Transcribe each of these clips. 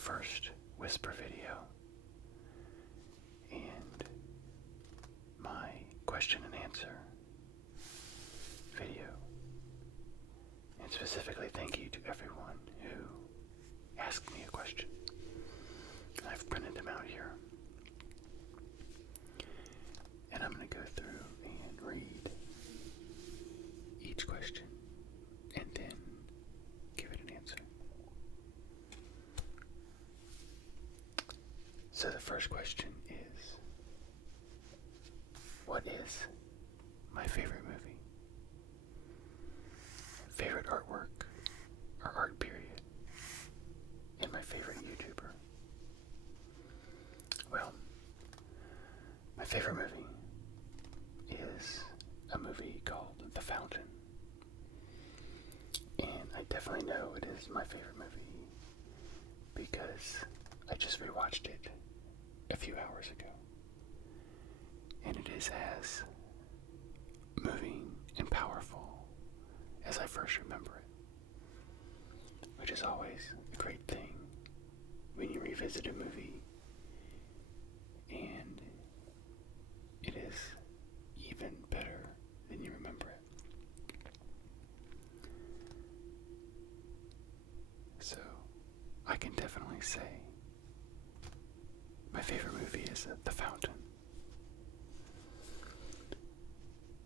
first whisper video and my question and answer video. And specifically, thank you to everyone who asked me a question. I've printed them out here. And I'm going to go through and read each question and then give it an answer. So the first question is, what is my favorite movie? Favorite artwork or art period? And my favorite YouTuber? Well, my favorite movie is a movie called The Fountain. And I definitely know it is my favorite movie because I just rewatched it a few hours ago. And it is as moving and powerful as I first remember it, which is always a great thing when you revisit a movie and it is even better than you remember it. So I can definitely say my favorite movie is The Fountain.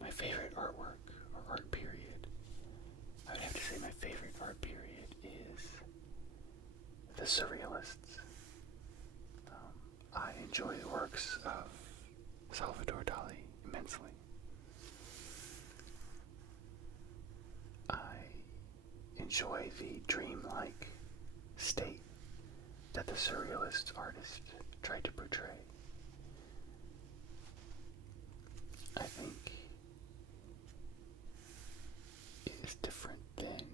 My favorite artwork or art period, I would have to say my favorite art period is the Surrealists. I enjoy the works of Salvador Dali immensely. I enjoy the dreamlike state that the Surrealist artist tried to portray. I think it is different than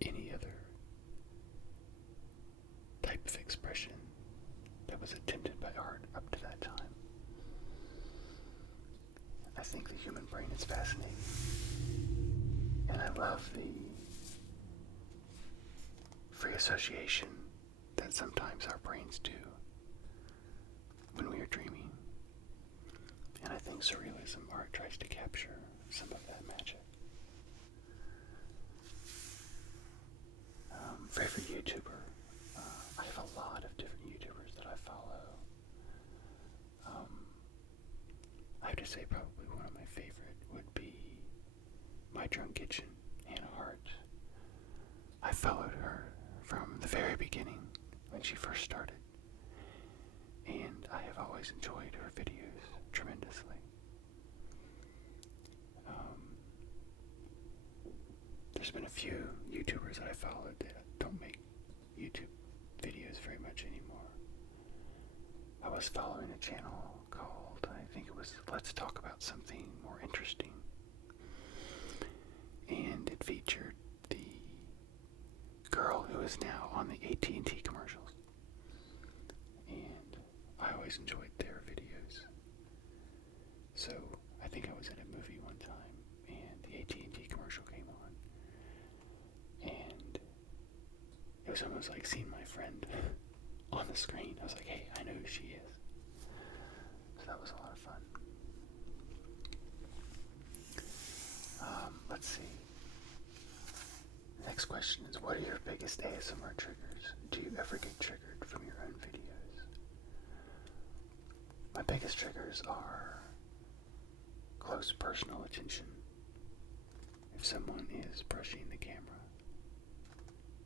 any other type of expression that was attempted by art up to that time. I think the human brain is fascinating, and I love the free association that sometimes our brains do when we are dreaming. And I think surrealism art tries to capture some of that magic. Favorite YouTuber? I have a lot of different YouTubers that I follow. I have to say probably one of my favorite would be My Drunk Kitchen, Hannah Hart. I followed her from the very beginning when she first started, and I have always enjoyed her videos tremendously. There's been a few YouTubers that I followed that don't make YouTube videos very much anymore. I was following a channel called, I think it was Let's Talk About Something More Interesting, and it featured the girl who is now on the AT&T commercials, and I always enjoyed their videos. So I think I was in a movie one time and the AT&T commercial came on, and it was almost like seeing my friend on the screen. I was like, hey, I know who she is. So that was a lot of fun. Let's see. Next question is, what are your biggest ASMR triggers? Do you ever get triggered from your own videos? My biggest triggers are close personal attention. If someone is brushing the camera,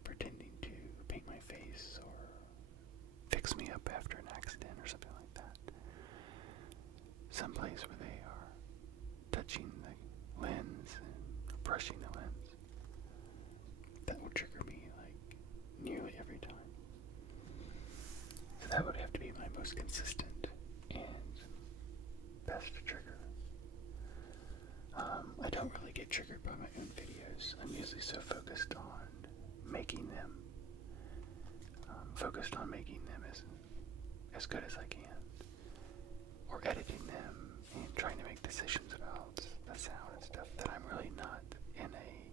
pretending to paint my face or fix me up after an accident or something like that. Some place where they are touching the lens and brushing the lens. That will trigger me like nearly every time. So that would have to be my most consistent and best trigger. I don't really get triggered by my own videos. I'm usually so focused on making them, as good as I can, or editing them and trying to make decisions about the sound and stuff, that I'm really not in a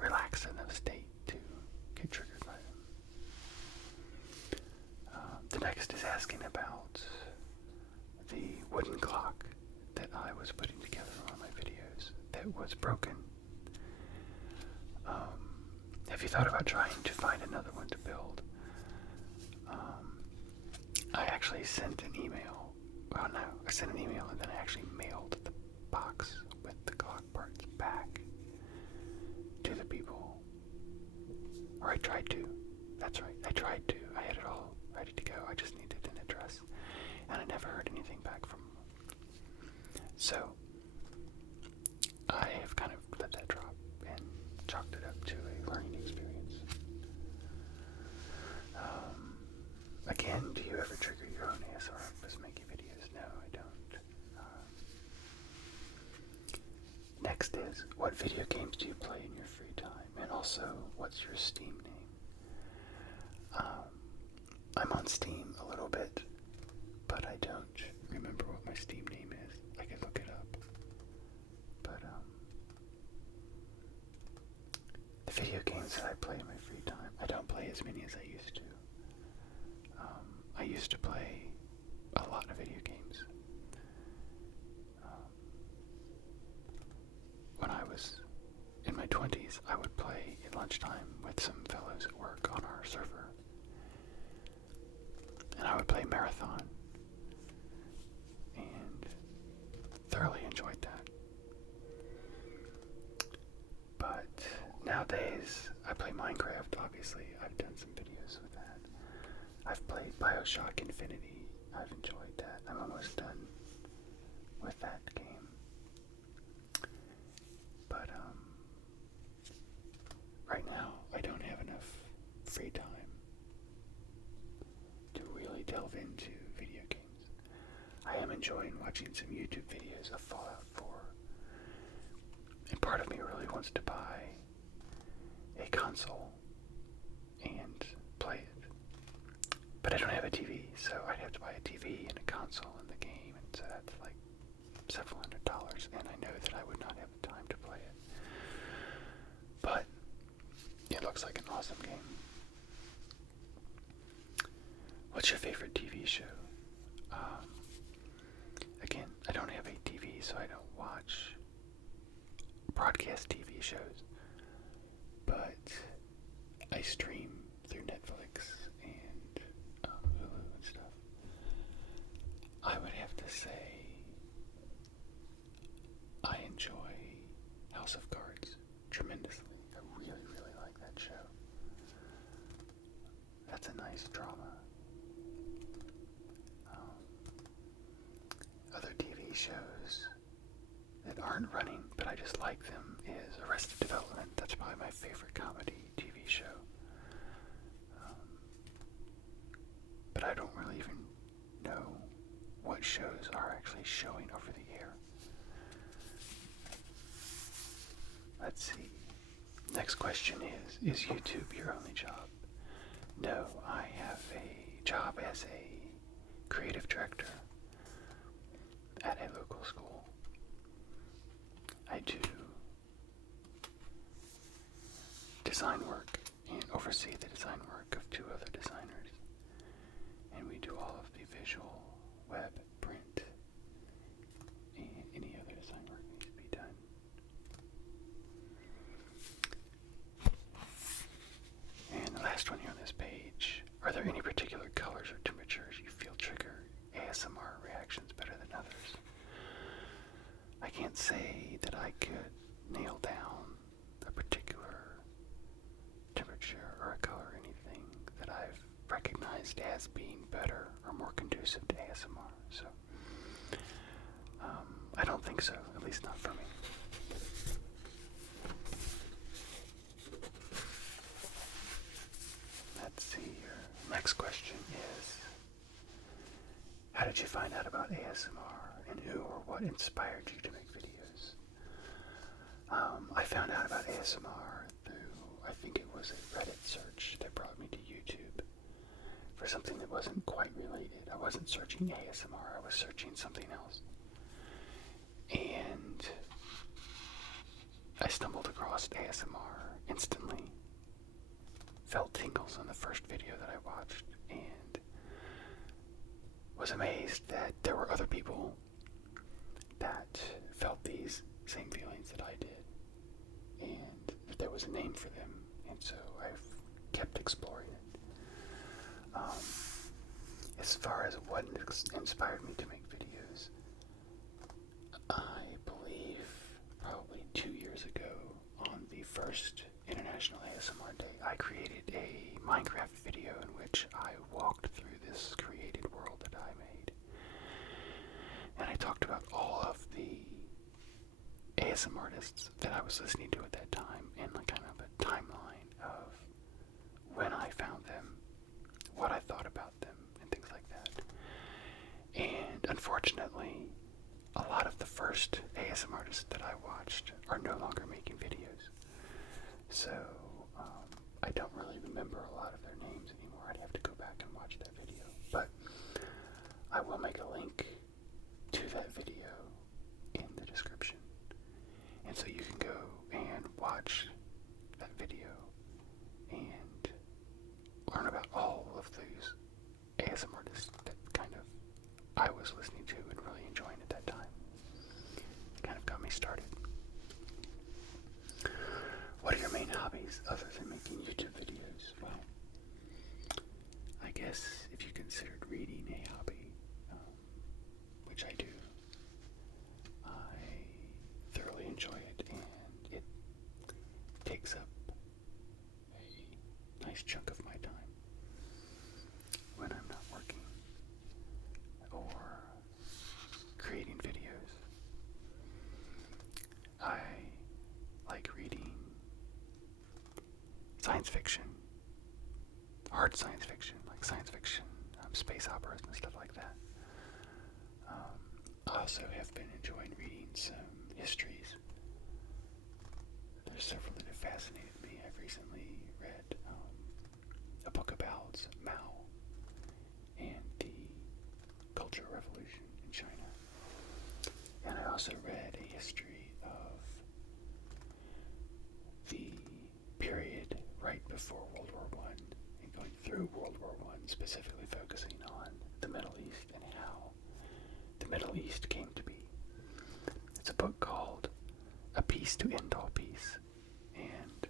relaxed enough state to get triggered by them. it was broken. Have you thought about trying to find another one to build? I actually sent an email. Well, no, I sent an email and then I actually mailed the box with the clock parts back to the people. Or I tried to. That's right, I tried to. I had it all ready to go. I just needed an address. And I never heard anything back from them. So, I have kind of let that drop and chalked it up to a learning experience. Again, do you ever trigger your own ASR with making videos? No, I don't. Next is, what video games do you play in your free time? And also, what's your Steam name? I'm on Steam a little bit, but I don't remember what my Steam name is. I could look it up. But, the video games that I play in my free time, I don't play as many as I used to. I used to play a lot of video games. When I was in my 20s, I would play at lunchtime with some fellows at work on our server. And I would play Marathon. And thoroughly enjoyed that. But nowadays, I play Minecraft, obviously. I've done some videos with that. I've played BioShock Infinity. I've enjoyed that. I'm almost done with that game. But, right now, I don't have enough free time to really delve into video games. I am enjoying watching some YouTube videos of Fallout 4. And part of me really wants to buy a console and play it. But I don't have a TV, so I'd have to buy a TV and a console and the game, and so that's like several $100, and I know that I would not have the time to play it. But it looks like an awesome game. What's your favorite TV show? Again, I don't have a TV, so I don't watch broadcast TV shows, but I stream through Netflix and Hulu and stuff. I would have to say I enjoy House of Cards tremendously. I really, really like that show. That's a nice drama. Other TV shows that aren't running, but I just like them, is Arrested Development. That's probably my favorite comedy TV show. But I don't really even know what shows are actually showing over the air. Let's see. Next question is YouTube your only job? No, I have a job as a creative director at a local school. I do design work and oversee the design work of 2 other designers. And we do all of the visual, web, print, and any other design work needs to be done. And the last one here on this page, are there any particular colors or temperatures you feel trigger ASMR reactions better than others? I can't say that I could nail down a particular temperature or a color or anything that I've recognized as being better or more conducive to ASMR. So, I don't think so, at least not for me. Let's see here. Next question is, how did you find out about ASMR, and who or what inspired you to make videos? I found out about ASMR through, I think it was a Reddit search that brought me to YouTube for something that wasn't quite related. I wasn't searching ASMR, I was searching something else. And I stumbled across ASMR instantly, felt tingles on the first video that I watched, and was amazed that there were other people that felt these same feelings that I did. a name for them, and so I've kept exploring it. As far as what inspired me to make videos, I believe probably 2 years ago, on the first International ASMR Day, I created a Minecraft video in which I walked through this created world that I made. And I talked about all of the ASM artists that I was listening to at that time, and like kind of a timeline of when I found them, what I thought about them, and things like that. And unfortunately, a lot of the first ASM artists that I watched are no longer making videos. So, I don't really remember a lot of their names anymore. I'd have to go back and watch that video. But I will make a link to that video in the description. And so you can go and watch that video and learn about all of these ASM artists that kind of I was listening to and really enjoying at that time. It kind of got me started. What are your main hobbies other than making YouTube videos? Well, I guess if you considered reading a hobby, which I do, I thoroughly enjoy it, and it takes up a nice chunk of my time when I'm not working or creating videos. I like reading science fiction, hard science fiction, like science fiction, space operas and stuff like that. I also have been enjoying reading some histories. There's several that have fascinated me. I've recently read a book about Mao and the Cultural Revolution in China. And I also read a history of the period right before World War I and going through World War I, specifically focusing on the Middle East and how the Middle East came to be. It's a book called A Peace to End All Peace, and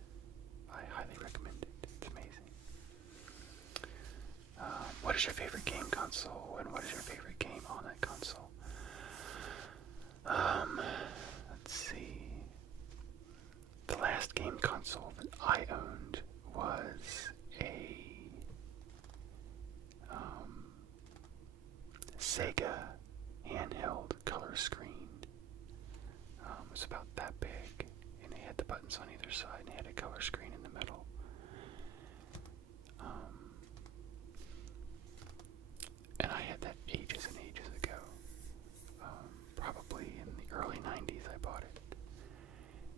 I highly recommend it. It's amazing. What is your favorite game console, and what is your favorite game on that console? Let's see. The last game console that I owned was a Sega handheld color screen. It was about that big, and it had the buttons on either side, and it had a color screen in the middle. And I had that ages and ages ago. Probably in the early 90s I bought it.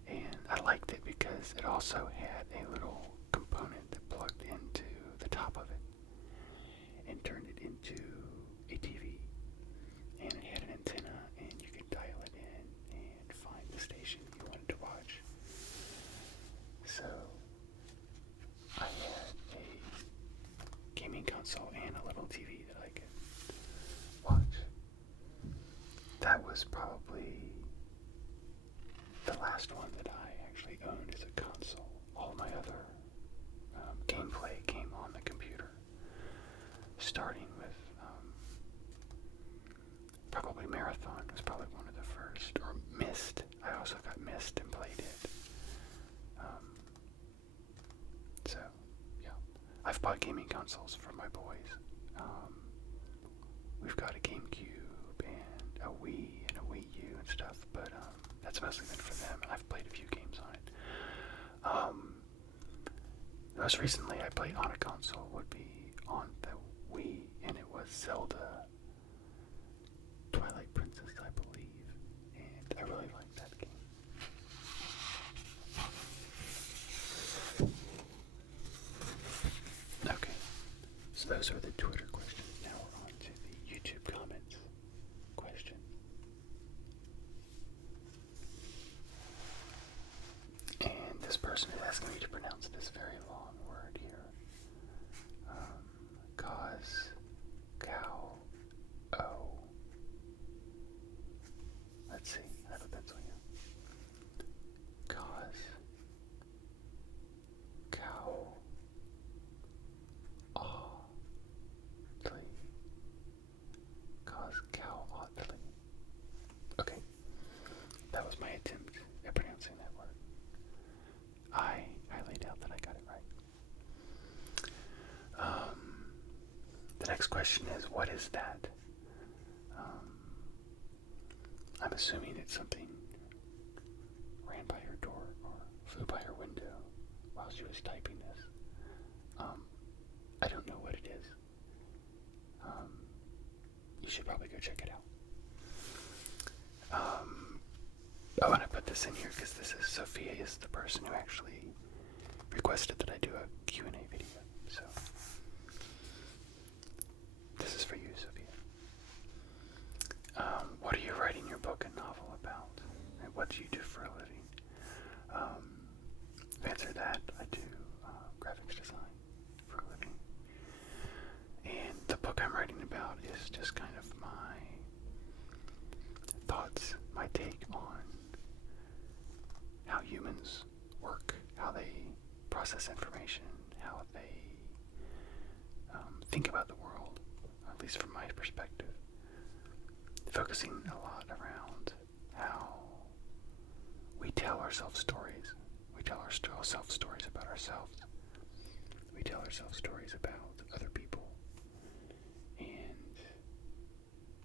And I liked it because it also had a little component that plugged into the top of it and turned it into a TV. And it had an antenna, and you could dial it in and find the station you wanted to watch. So I had a gaming console and a little TV that I could watch. That was probably the last one that I actually owned as a console. All my other gameplay came on the computer, starting with probably Marathon was probably one of the first, or Myst. I also got Myst and played it. So, yeah. I've bought gaming consoles for my boys. We've got a GameCube and a Wii and a Wii U and stuff, but that's mostly been for them, and I've played a few games on it. Most recently I played on a console would be on the Wii, and it was Zelda Twilight Princess, I believe, and I really liked that game. Okay, so those are the Twitter questions. Now we're on to the YouTube comments questions. And this person is asking me to pronounce this very long word here. Cause, cow, oh. Let's see, I have a pencil here. Cause, I highly doubt that I got it right. The next question is, what is that? I'm assuming it's something ran by her door or flew by her window while she was typing this. I don't know what it is. You should probably go check it out. Oh, and I put this in here because this is Sophia is the person who actually requested that I do a Q&A video. So this is for you, Sophia. What are you writing your book and novel about? And what do you do for a living? To answer that, I do graphics design for a living. And the book I'm writing about is just kind of my thoughts, my take on how humans work, how they process information, how they think about the world, at least from my perspective. Focusing a lot around how we tell ourselves stories. We tell ourselves stories about ourselves. We tell ourselves stories about other people. And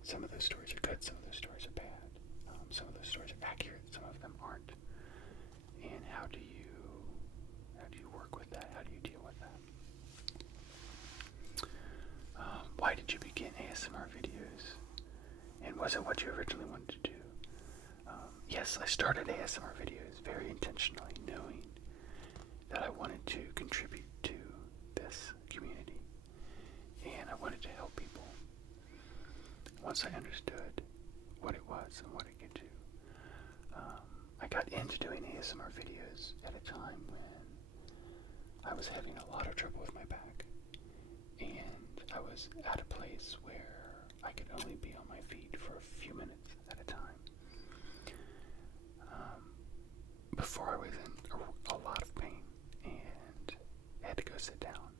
some of those stories are good, some of those stories are bad. Some of those stories are accurate, some of them aren't. And how do you work with that? How do you deal with that? Why did you begin ASMR videos? And was it what you originally wanted to do? Yes, I started ASMR videos very intentionally, knowing that I wanted to contribute to this community. And I wanted to help people. Once I understood what it was and what it could do, I got into doing ASMR videos at a time when I was having a lot of trouble with my back. And I was at a place where I could only be on my feet for a few minutes at a time. Before I was in a lot of pain and had to go sit down.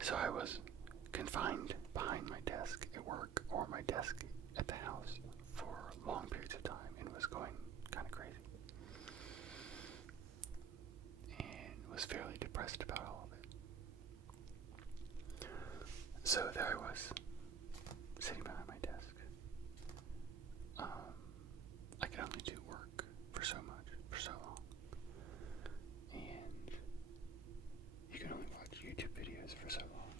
So I was confined behind my desk at work or my desk at the house for long periods of time and was going kind of crazy. And was fairly depressed about all of it. So there I was, sitting behind my desk. I could only do work for so much, for so long. And you can only watch YouTube videos for so long.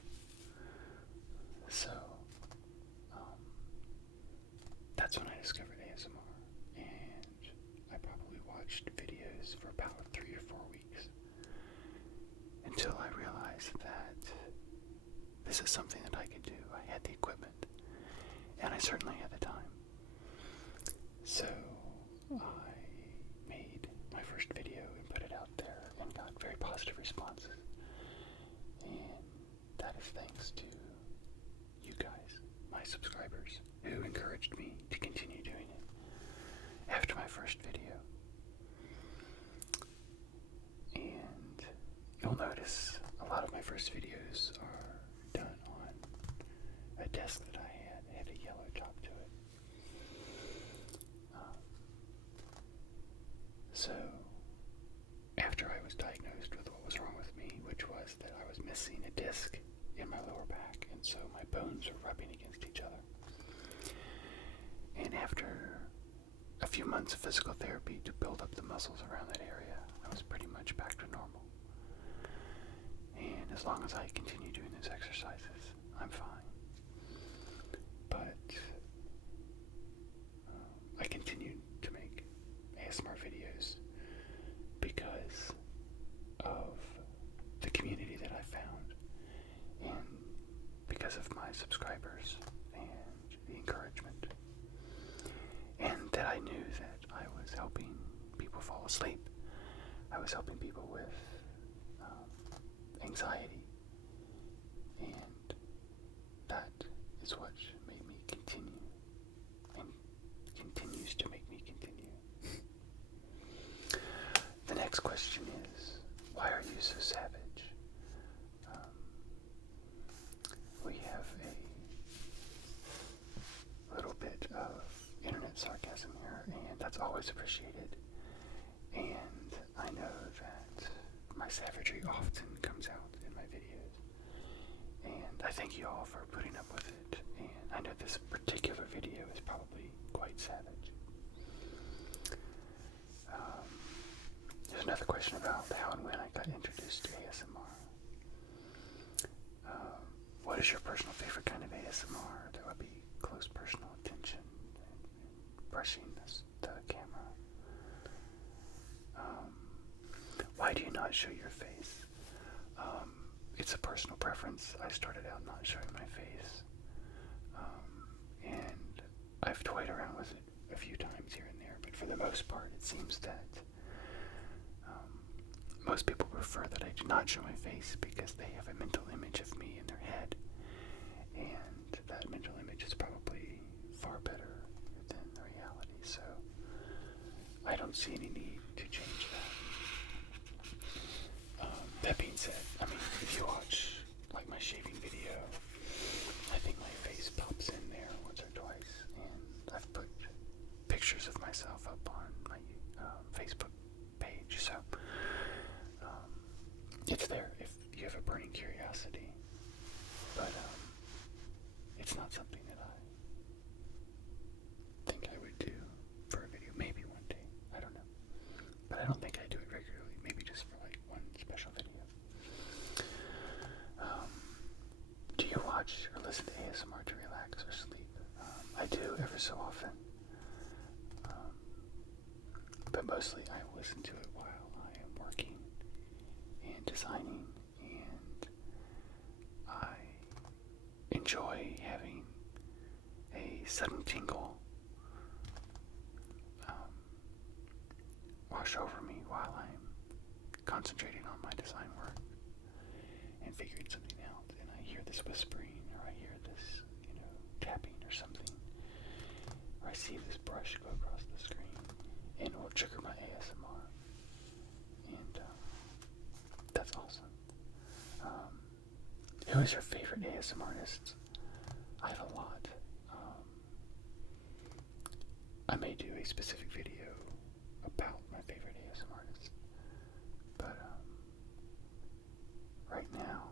So, that's when I discovered ASMR. And I probably watched videos for about 3 or 4 weeks. Until I realized that this is something that I could do. I had the equipment. And I certainly had the time. So I made my first video and put it out there and got very positive responses. And that is thanks to you guys, my subscribers, who encouraged me to continue doing it after my first video. And you'll notice a lot of my first videos are done on a desk that I had a yellow top to it. So, after I was diagnosed with what was wrong with me, which was that I was missing a disc in my lower back, and so my bones were rubbing against each other. And after a few months of physical therapy to build up the muscles around that area, I was pretty much back to normal. And as long as I continue doing those exercises, I'm fine. But I continued to make ASMR videos because of the community that I found and because of my subscribers and the encouragement, and that I knew that I was helping people fall asleep. I was helping people with anxiety, and that is what made me continue and continues to make me continue. The next question is, why are you so savage? We have a little bit of internet sarcasm here, and that's always appreciated. And I know that my savagery often comes out in my videos. And I thank you all for putting up with it. And I know this particular video is probably quite savage. There's another question about how and when I got introduced to ASMR. What is your personal favorite kind of ASMR? That would be close personal attention and brushing the camera. Why do you not show your face? It's a personal preference. I started out not showing my face. And I've toyed around with it a few times here and there, but for the most part it seems that most people prefer that I do not show my face because they have a mental image of me in their head, and that mental image is probably far better than the reality, so I don't see any need to change that. That being said, I mean, if you watch like my shaving video, I think my face pops in there once or twice, and I've put pictures of myself up on my Facebook page, so it's there if you have a burning curiosity, but it's not something that I think I would do for a video. Maybe one day, I don't know, but I don't think I do it regularly. Maybe just for like one special video. Do you watch or listen to ASMR to relax or sleep? I do ever so often, but mostly I listen to it while I am working and designing, and I enjoy having a sudden tingle wash over me while I'm concentrating on my design work and figuring something out, and I hear this whispering, or I hear this, tapping or something, or I see this brush go across the screen, and it will trigger my ASMR, and that's awesome. Who is your favorite ASMR artist? I have a lot. I may do a specific video about my favorite ASMR artist, but right now,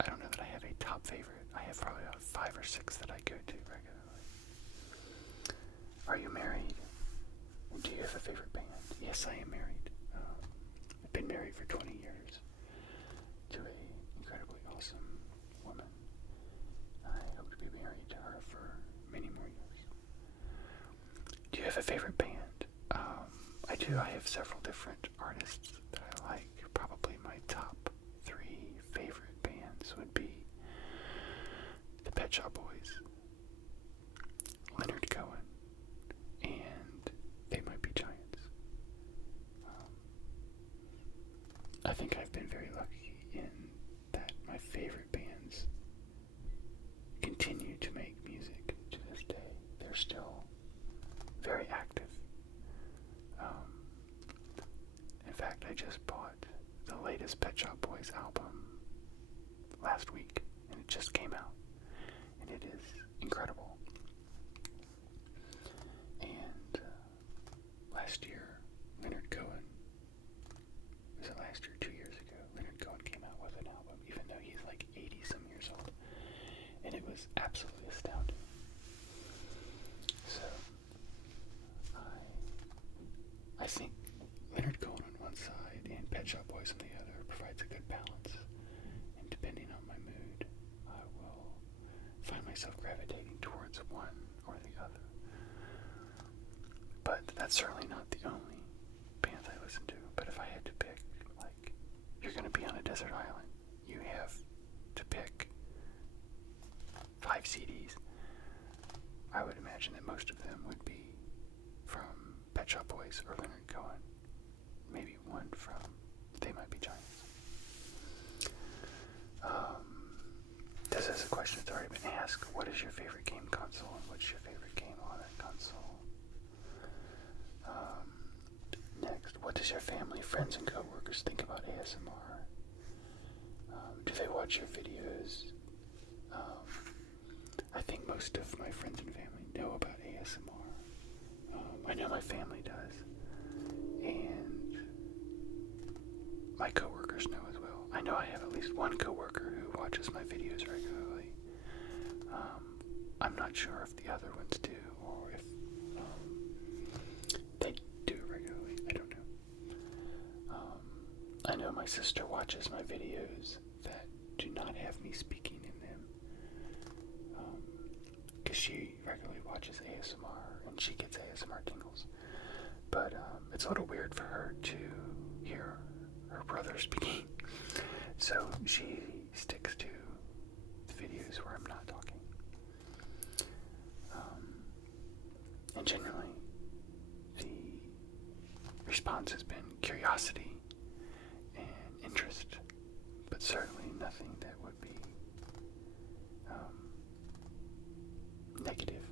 I don't know that I have a top favorite. I have probably about 5 or 6 that I go to regularly. Are you married? Do you have a favorite band? Yes, I am married. I've been married for 20 years to an incredibly awesome woman. I hope to be married to her for many more years. Do you have a favorite band? I do. I have several different artists that I like. Probably my top 3 favorite bands would be the Pet Shop Boys, Leonard Cohen, and They Might Be Giants. I think I've been very lucky in that my favorite bands continue to make music to this day. They're still very active. In fact, I just bought the latest Pet Shop Boys album last week, and it just came out, and it is incredible. And last year, Leonard Cohen, was it last year, 2 years ago, Leonard Cohen came out with an album, even though he's like 80-some years old, and it was absolutely astounding. So, I think Leonard Cohen on one side and Pet Shop Boys on the other provides a good balance, and depending on my mood, I will find myself gravitating towards one or the other. But that's certainly not the only bands I listen to. But if I had to pick, like, you're going to be on a desert island, you have to pick 5 CDs, I would imagine that most of them would be from Pet Shop Boys or Leonard Cohen. Maybe one from They Might Be Giants. This is a question that's already been asked. What is your favorite game console, and what's your favorite game on that console? Next, what does your family, friends, and coworkers think about ASMR? Do they watch your videos? I think most of my friends and family know about ASMR. I know my family does, and my coworkers know as well. I know I have at least one coworker who watches my videos regularly. I'm not sure if the other ones do, or if they do it regularly. I don't know. I know my sister watches my videos that do not have me speaking in them, because she regularly watches ASMR and she gets ASMR tingles. But it's a little weird for her to hear her brother speaking, so she sticks to the videos where I'm not talking. And generally, the response has been curiosity and interest, but certainly nothing that would be negative.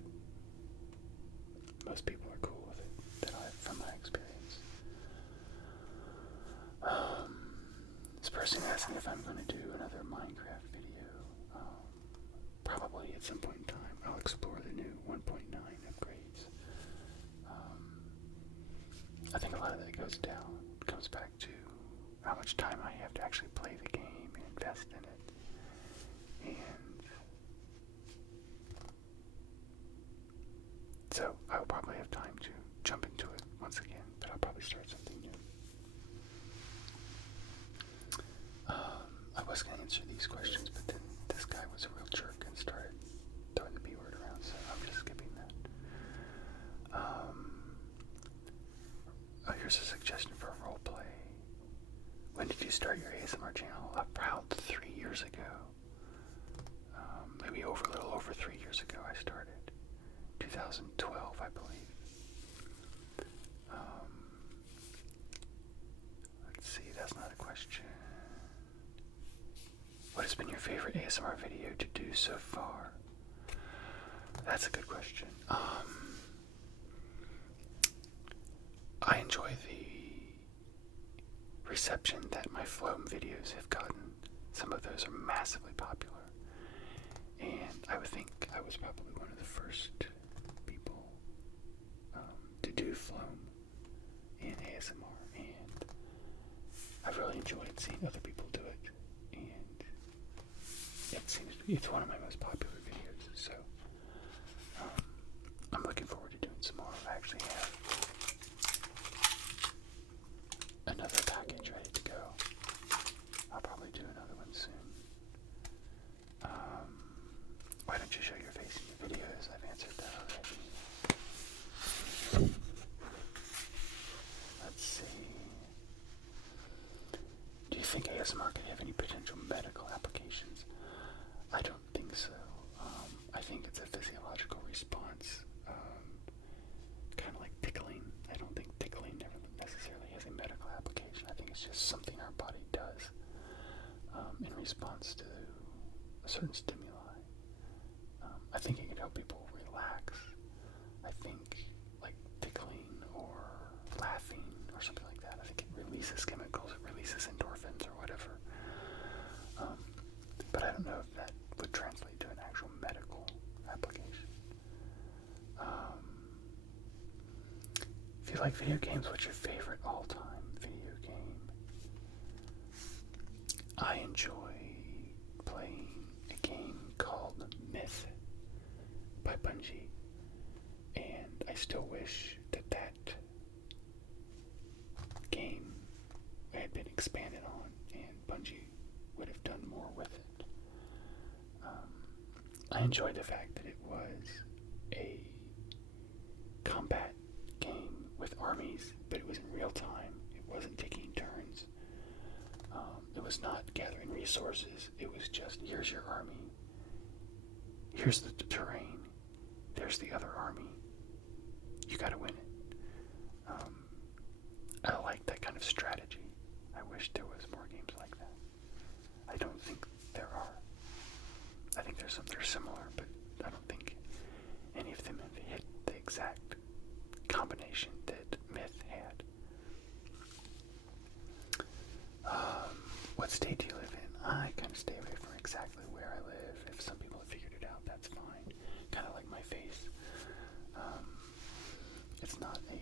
Most people are cool with it, from my experience. This person asked me if I'm going to do another Minecraft video. Probably at some point in time. I'll explore the new 1.9 upgrades. I think a lot of that comes back to how much time I have to actually play the game and invest in it. And so I'll probably have time to jump into it once again, but I'll probably start something new. I was going to answer these questions, but then this guy was a real jerk and started throwing the B word around, so I'm just skipping that. Here's a suggestion for a role play. When did you start your ASMR channel? About 3 years ago. Maybe a little over 3 years ago I started. 2012, I believe. Let's see, that's not a question. What has been your favorite ASMR video to do so far? That's a good question. I enjoy the reception that my Floam videos have gotten. Some of those are massively popular, and I would think I was probably one of the first people to do Floam in ASMR, and I've really enjoyed seeing other people do it, and it's one of my most popular videos, so I'm looking forward to doing some more. I actually have another package ready to go. I'll probably do another one soon. Why don't you show your face in your videos? I've answered that already. Let's see. Do you think ASMR could have any potential medical applications? I don't think so. I think it's a physiological response, kind of like tickling. I don't think tickling necessarily has a medical application. I think it's just something our body does in response to a certain stimuli. I think it can help people relax. I think like tickling or laughing or something like that, I think it releases chemicals, it releases endorphins or whatever. But I don't know if that would translate to an actual medical application. If you like video games, what's your favorite all-time video game? I enjoy playing a game called Myth by Bungie, and I still wish that game had been expanded on and Bungie would have done more with it. I enjoyed the fact that it was a combat game with armies, but it was in real time. It wasn't taking turns. It was not gathering resources. It was just, here's your army. Here's the terrain. There's the other army. You gotta win it. I like that kind of strategy. I wish there was more games like that. I don't think there are. I think there's some that are similar, but I don't think any of them have hit the exact combination that Myth had. What state do you live in? I kind of stay away from exactly where I live. If some people have figured it out, that's fine. Kind of like my face. It's not a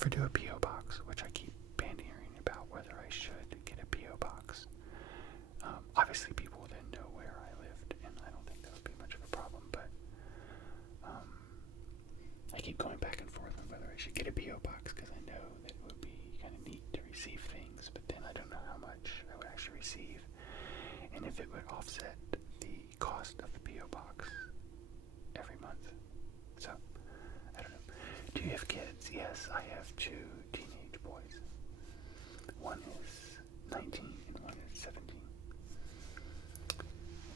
ever do a P.O. box, which I keep bandying about whether I should get a P.O. box. Obviously people then know where I lived, and I don't think that would be much of a problem, but I keep going back and forth on whether I should get a P.O. box, because I know that it would be kind of neat to receive things, but then I don't know how much I would actually receive, and if it would offset the cost of the P.O. box every month. So, I don't know. Do you have kids? Yes, I have 2 teenage boys. One is 19 and one is 17.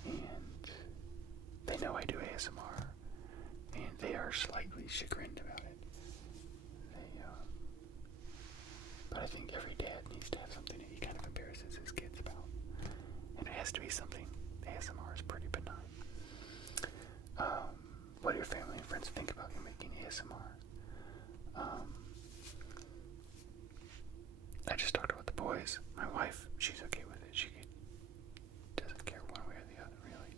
And they know I do ASMR, and they are slightly chagrined about it. But I think every dad needs to have something that he kind of embarrasses his kids about. And it has to be something. ASMR is pretty benign. What do your family and friends think about you making ASMR? I just talked about the boys. My wife, she's okay with it. She doesn't care one way or the other, really.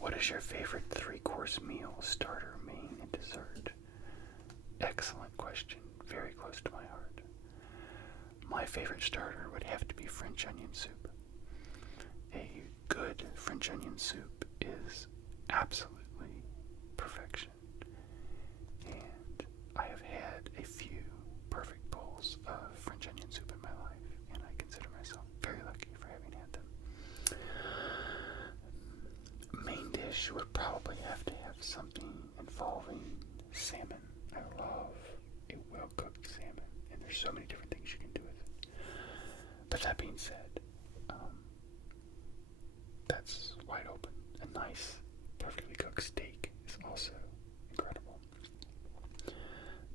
What is your favorite 3-course meal, starter, main, and dessert? Excellent question. Very close to my heart. My favorite starter would have to be French onion soup. A good French onion soup is absolutely perfection. And I have had a few perfect bowls of French onion soup in my life, and I consider myself very lucky for having had them. Main dish would probably have to have something involving salmon. I love a well-cooked salmon, and there's so many different things you can do with it. But that being said, that's wide open. A nice, perfectly cooked steak is also incredible.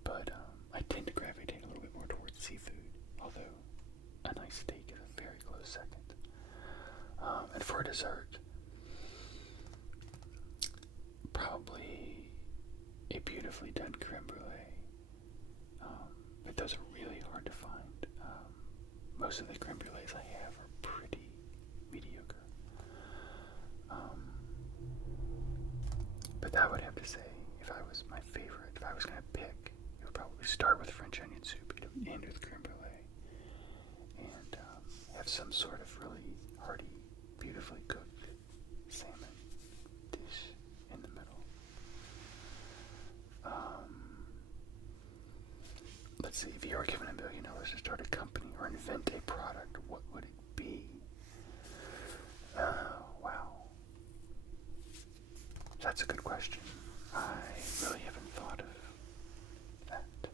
But I tend to gravitate a little bit more towards seafood, although a nice steak is a very close second. And for dessert, probably a beautifully done creme brulee. But those are really hard to find. Most of the creme brulees I have are pretty mediocre. But I would have to say, if I was my favorite, if I was going to pick, it would probably start with French onion soup, end with creme brulee, and have some sort of really hearty, beautifully cooked salmon dish in the middle. Let's see, if you were given $1 million to start a company or invent a product, what would it be? Wow. That's a good question. I really haven't thought of that.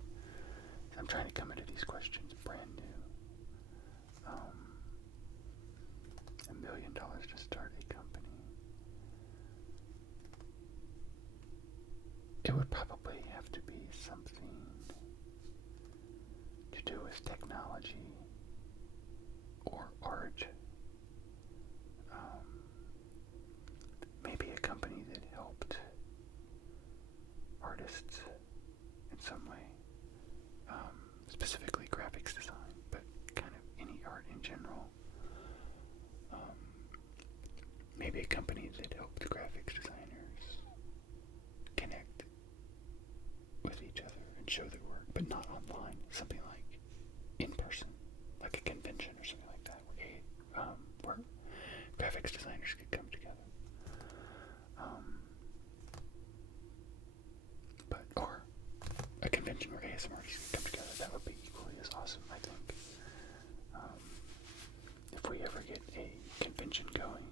I'm trying to come into these questions brand new. $1 million to start a company. It would probably have to be something to do with technology or art. Maybe a company that helped artists in some way, specifically graphics design, but kind of any art in general. Maybe a company that helped graphics designers connect with each other and show their work, but not online. Something like in person, like a convention or something like that, where graphics designers could come together. Or a convention where ASMR artists could come together. That would be equally as awesome, I think. If we ever get a convention going,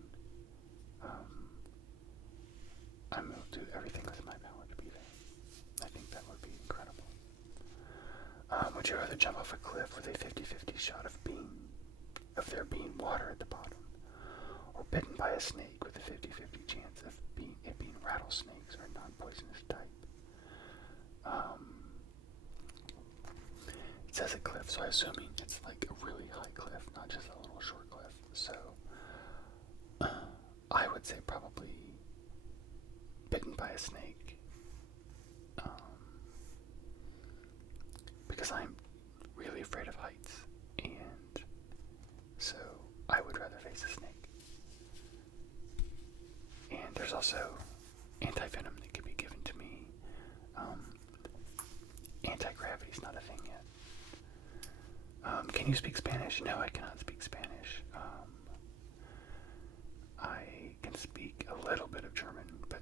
I will do everything within my power to be there. I think that would be incredible. Would you rather jump off a cliff with a 50-50 shot of there being water at the bottom, or bitten by a snake with a 50-50 chance of it being rattlesnakes or non-poisonous type? It says a cliff, so I'm assuming it's like a really high cliff, not just a little short cliff. So I would say probably bitten by a snake, because I'm really afraid of heights, and so I would rather face a snake. And there's also anti-venom that can be given to me. Anti-grav least not a thing yet. Can you speak Spanish? No, I cannot speak Spanish. I can speak a little bit of German, but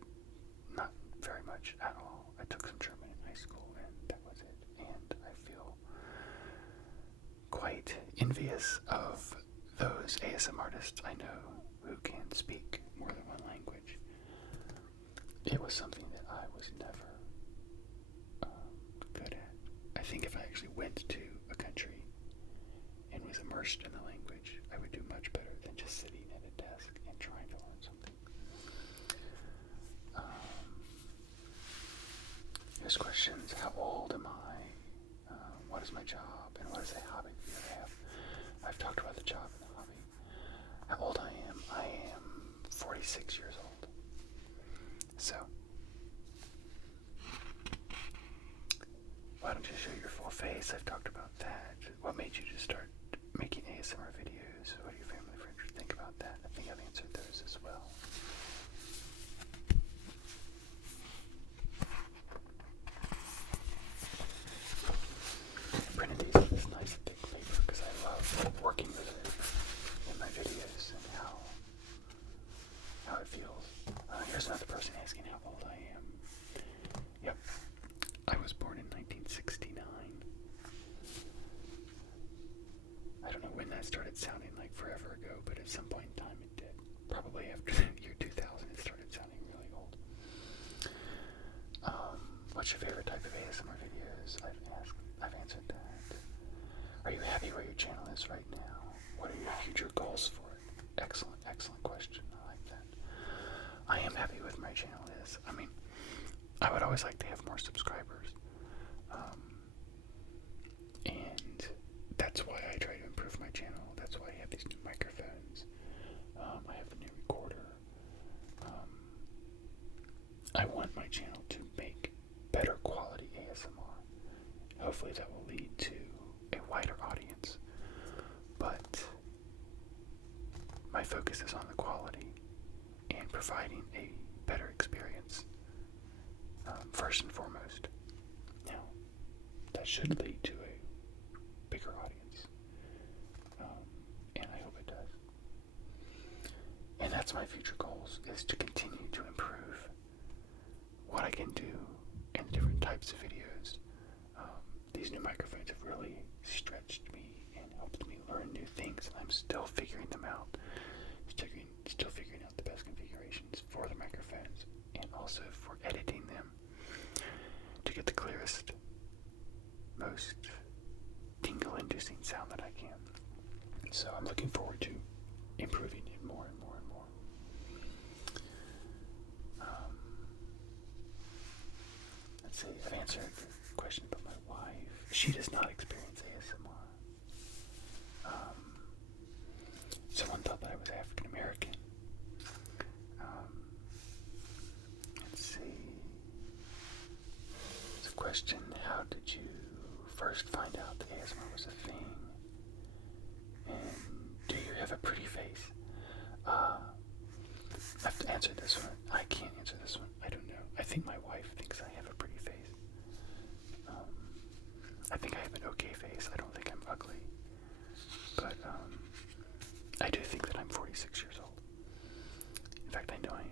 not very much at all. I took some German in high school, and that was it. And I feel quite envious of those ASM artists I know who can speak more than one language. It was something that I was never good at. I think if I actually went to a country and was immersed in the language, I would do much better than just sitting at a desk and trying to learn something. Here's questions. How old am I? What is my job? And what is a hobby that I have? I've talked about the job and the hobby. How old I am 46 years old. So, why don't you show your full face? I've talked about that. What made you just start making ASMR videos? What do your family friends think about that? I think I've answered those as well. I printed these on this nice thick paper because I love working with it in my videos and how it feels. Here's another person asking how old I am. Yep. I was born in 1969. I don't know when that started sounding like forever ago, but at some point in time it did. Probably after the year 2000 it started sounding really old. What's your favorite type of ASMR videos? I've answered that. Are you happy where your channel is right now? What are your future goals for it? Excellent question. I like that. I am happy with my channel is. I mean, I would always like to have more subscribers. And that's why I try to improve my channel. That's why I have these new microphones. I have the new recorder. I want my channel to make better quality ASMR. Hopefully that will lead to a wider audience. But my focus is on the quality and providing a better experience, first and foremost. Now, that should lead to a bigger audience, and I hope it does. And that's my future goals, is to continue to improve what I can do in different types of videos. These new microphones have really stretched me and helped me learn new things, and I'm still figuring them out. Still figuring out the best configurations for the microphones and also for editing them to get the clearest, most tingle-inducing sound that I can. So I'm looking forward to improving it more and more and more. Let's see, I've answered a question about my wife. She does not experience ASMR. Someone thought that I was African American. Let's see. It's a question, how did you first find out that ASMR was a thing? And do you have a pretty face? I have to answer this one. I can't answer this one. I don't know. I think my wife thinks I have a pretty face. I think I have an okay face. I don't think I'm ugly. But I do think that I'm 46 years old. In fact, I know I am.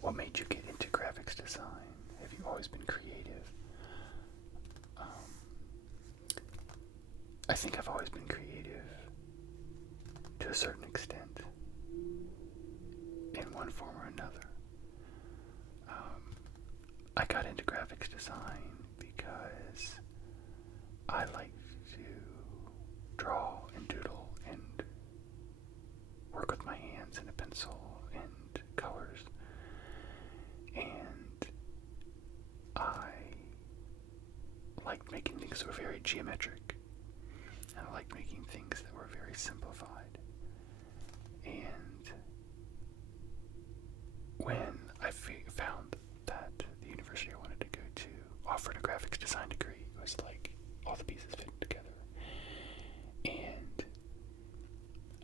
What made you get into graphics design? Have you always been creative? I think I've always been creative to a certain extent, in one form or another. I got into graphics design because I like to draw and doodle and work with my hands and a pencil and colors, and I liked making things that were very geometric, and I liked making things that were very simplified. And when I found that the university I wanted to go to offered a graphics design degree, it was like all the pieces fit together. And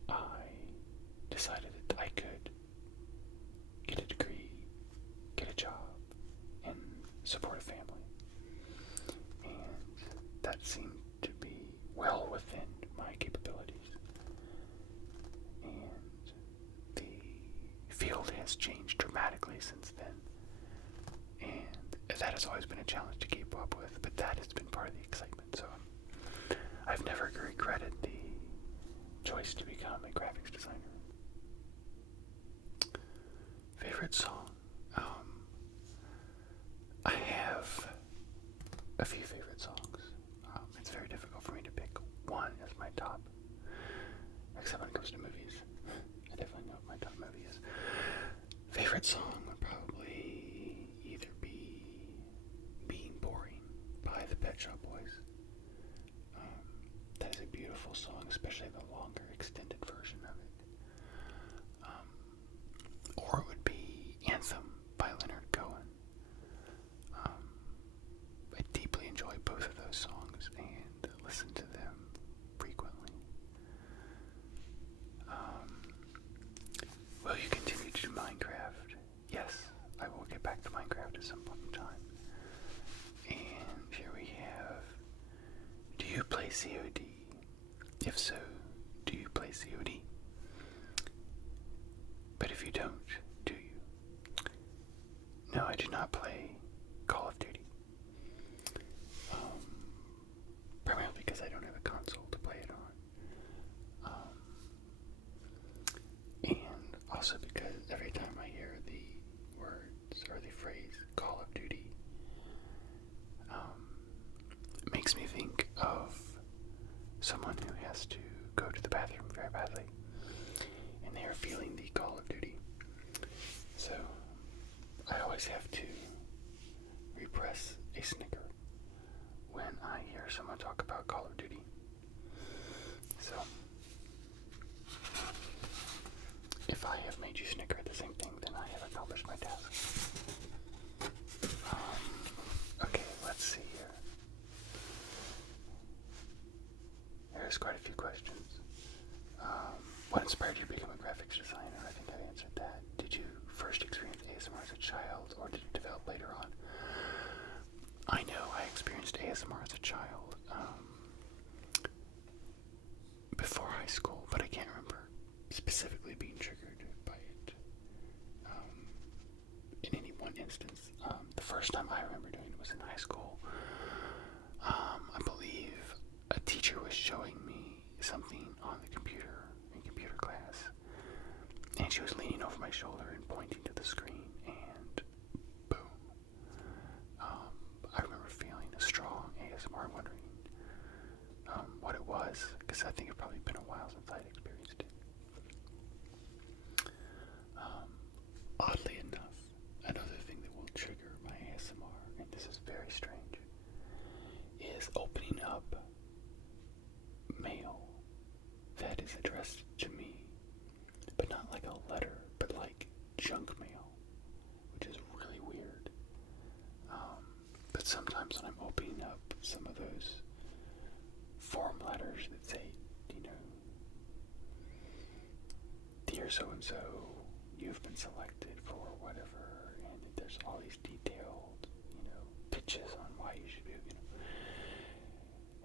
I decided that I could get a degree, get a job, support a family. And that seemed to be well within my capabilities. And the field has changed dramatically since then. And that has always been a challenge to keep up with, but that has been part of the excitement. So I've never regretted the choice to become a graphics designer. Favorite song? I have a few favorite songs. It's very difficult for me to pick one as my top, except when it comes to movies. I definitely know what my top movie is. Favorite song would probably either be Being Boring by the Pet Shop Boys. That is a beautiful song, especially the longer extended version of it. Or it would be Anthem by Leonard Cohen. I deeply enjoy both of those songs and listen to them frequently. Will you continue to do Minecraft? Yes, I will get back to Minecraft at some point in time. And here we have, do you play COD? If so, do you play COD? But if you don't, do you? No, I do not play Call of Duty. Primarily because I don't have a console to play it on. And also because every time I hear the words or the phrase Call of Duty, it makes me think of someone who has to go to the bathroom very badly, and they are feeling the Call of Duty. So I always have to repress a snicker when I hear someone talk about Call of Duty. So if I have made you snicker at the same thing, then I have accomplished my task. Okay, let's see here. There's quite a few questions. What inspired you to become a graphics designer? I think I answered that. Did you first experience ASMR as a child, or did it develop later on? I know I experienced ASMR as a child before high school, but I can't remember specifically being triggered by it in any one instance. The first time I remember doing it was in high school. I believe a teacher was showing me something on the computer in computer class, and she was leaning over my shoulder and pointing to the screen, and boom. I remember feeling a strong ASMR, wondering what it was, because I think it probably been a while since I'd experienced it. Oddly enough, another thing that will trigger my ASMR, and this is very strange, is opening up mail that is addressed to me, but not like a letter, but like junk mail, which is really weird. But sometimes when I'm opening up some of those form letters that say, dear so-and-so, you've been selected for whatever, and there's all these detailed, pitches on why you should be,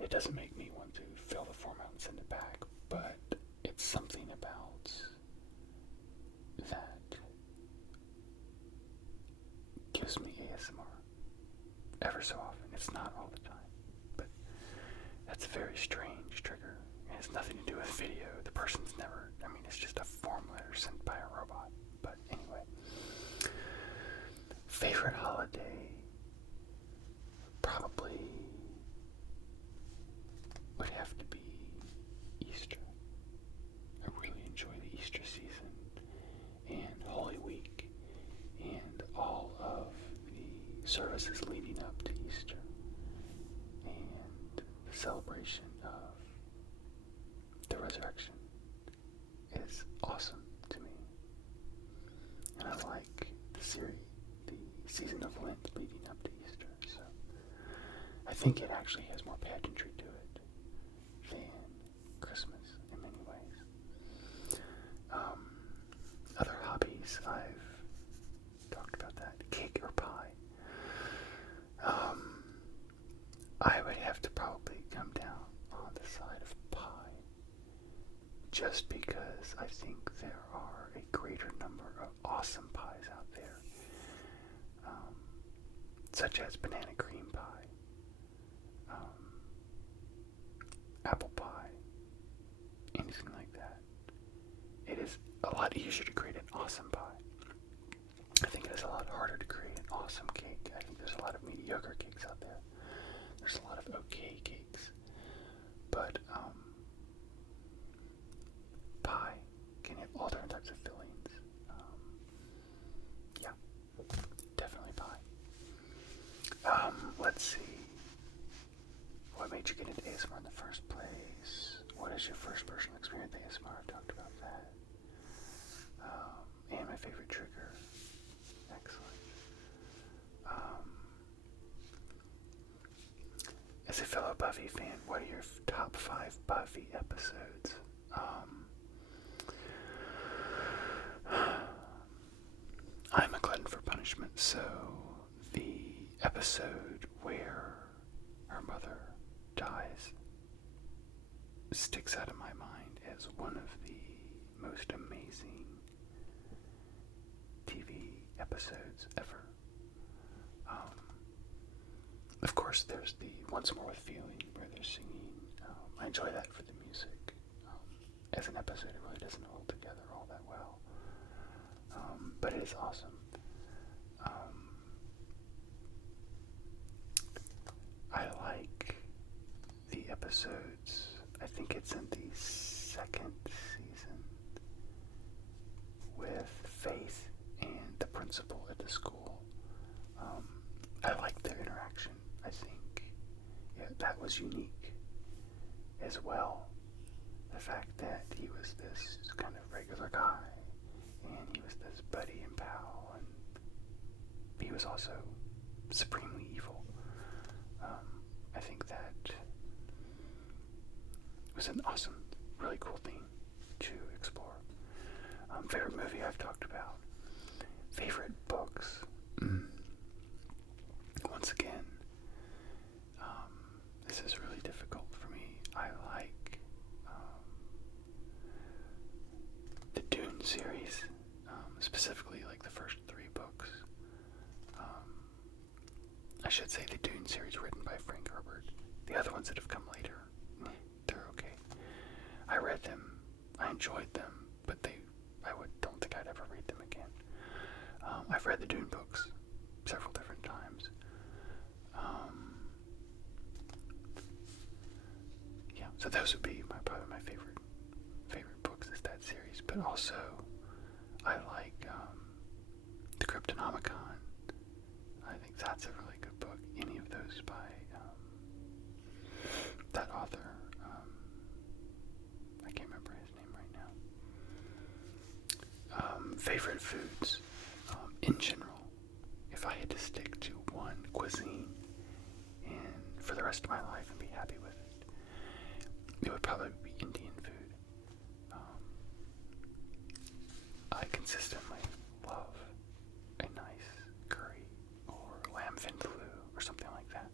It doesn't make me want to fill the form out and send it back, but it's something about that gives me ASMR ever so often. It's not all the time, but that's a very strange trigger. It has nothing to do with video. The person's never, it's just a form letter sent by a robot. But anyway, favorite holiday probably would have to be Easter. I really enjoy the Easter season and Holy Week and all of the services leading up to Easter and the celebration of the resurrection is awesome to me. And I like the season of Lent leading up to Easter, so I think it actually has more pageantry to it than Christmas in many ways. Other hobbies, I've talked about that. Cake or pie. just because I think there are a greater number of awesome pies out there, such as banana cream pie, apple pie, anything like that. It is a lot easier to create an awesome pie. I think it is a lot harder to create an awesome cake. I think there's a lot of mediocre cakes out there. There's a lot of okay cakes. But pie can have all different types of fillings. Yeah, definitely pie. Let's see. What made you get into ASMR in the first place? What is your first personal experience with ASMR? I talked about that. And my favorite trigger. Excellent. As a fellow Buffy fan, what are your top 5 Buffy episodes? I'm a glutton for punishment, so the episode where her mother dies sticks out of my mind as one of the most amazing TV episodes ever. Of course, there's the Once More with Feeling where they're singing. I enjoy that for the music. As an episode, it really doesn't hold together all that well. But it is awesome. I like the episodes. I think it's in the second season with Faith and the principal at the school. I like their interaction. I think that was unique as well. The fact that he was this kind of regular guy, and he was this buddy and pal, and he was also supremely evil. I think that was an awesome, really cool thing to explore. Favorite movie I've talked about. Favorite books. Once again, this is really difficult for me. I like the Dune series, specifically like the first 3 books. I should say the Dune series written by Frank Herbert. The other ones that have come later, they're okay. I read them, I enjoyed them, but don't think I'd ever read them again. I've read the Dune books several different times. Yeah, so those would be probably my favorite books is that series. But also, I like the Cryptonomicon. I think that's a really good book. Any of those by that author. I can't remember his name right now. Favorite foods. In general, if I had to stick to one cuisine and for the rest of my life and be happy with it, it would probably be Indian food. I consistently love a nice curry or lamb vindaloo or something like that.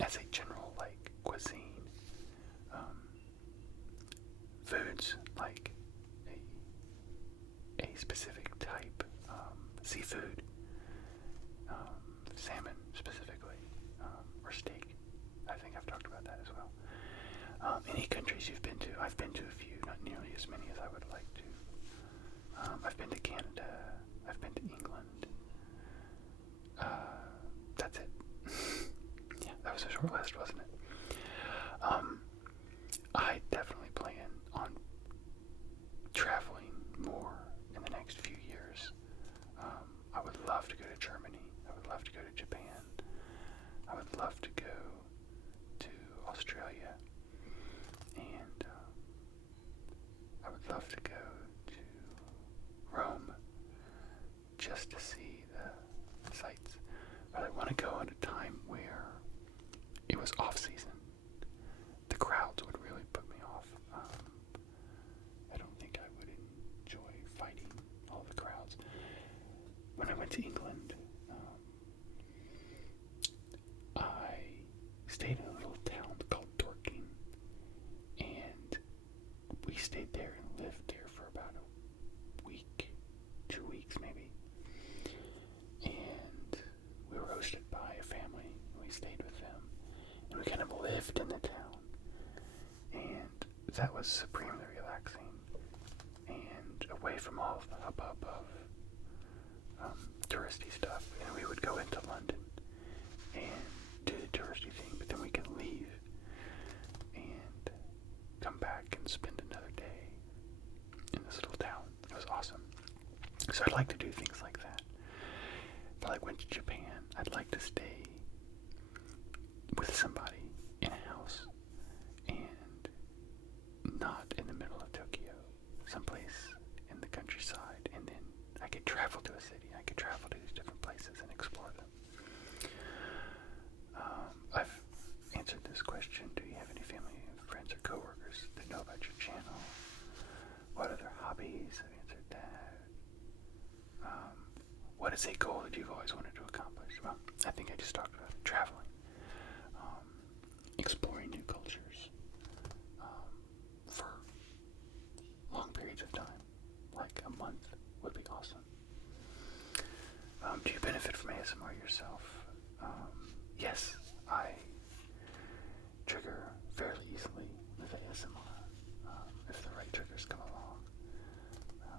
As a general cuisine, foods like a specific type, seafood, salmon specifically, or steak. I think I've talked about that as well. Any countries you've been to? I've been to a few, not nearly as many as I would like to. I've been to Canada. I've been to England. That's it. Yeah, that was a short list, wasn't it? I definitely plan on traveling more in the next few years. I would love to go to Germany. I would love to go to Japan. I would love to go to Australia. And I would love to go to Rome just to see the sights. But I want to go at a time where it was weeks maybe. And we were hosted by a family. We stayed with them. And we kind of lived in the town. And that was supremely relaxing. And away from all of the hubbub of touristy stuff. And we would go into London and do the touristy thing, but then we could leave and come back and spend another day in this little town. It was awesome. So I'd like to do things like that. If I went to Japan, I'd like to stay with somebody in a house and not in the middle of Tokyo, someplace in the countryside, and then I could travel to a city. I could travel to these different places and explore them. I've answered this question. Do you have any family, friends, or coworkers that know about your channel? What other hobbies? I've answered that. What is a goal that you've always wanted to accomplish? Well, I think I just talked about it. Traveling. Exploring new cultures. For long periods of time. Like a month would be awesome. Do you benefit from ASMR yourself? Yes, I trigger fairly easily with ASMR if the right triggers come along.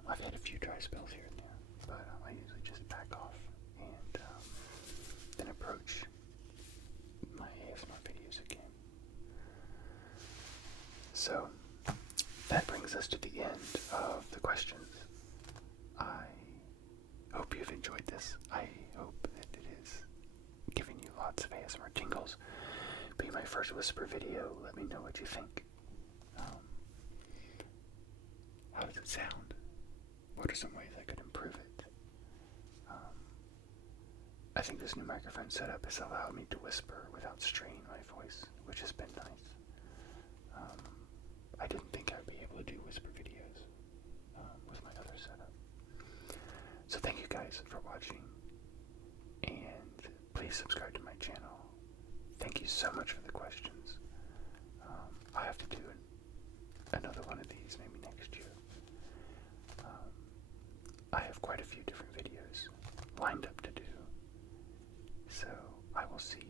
I've had a few dry spells here and there, but I usually just back off and then approach my ASMR videos again. So that brings us to the end of the questions. I hope you've enjoyed this. I hope that it is giving you lots of ASMR tingles. Be my first whisper video. Let me know what you think. How does it sound? What are some ways I could improve it? I think this new microphone setup has allowed me to whisper without straining my voice, which has been nice. I didn't think I'd be able to do whisper videos with my other setup. So thank you guys for watching, and please subscribe to my channel. Thank you so much for the questions. I have to do another one of these maybe next year. I have quite a few different videos lined up to do, so I will see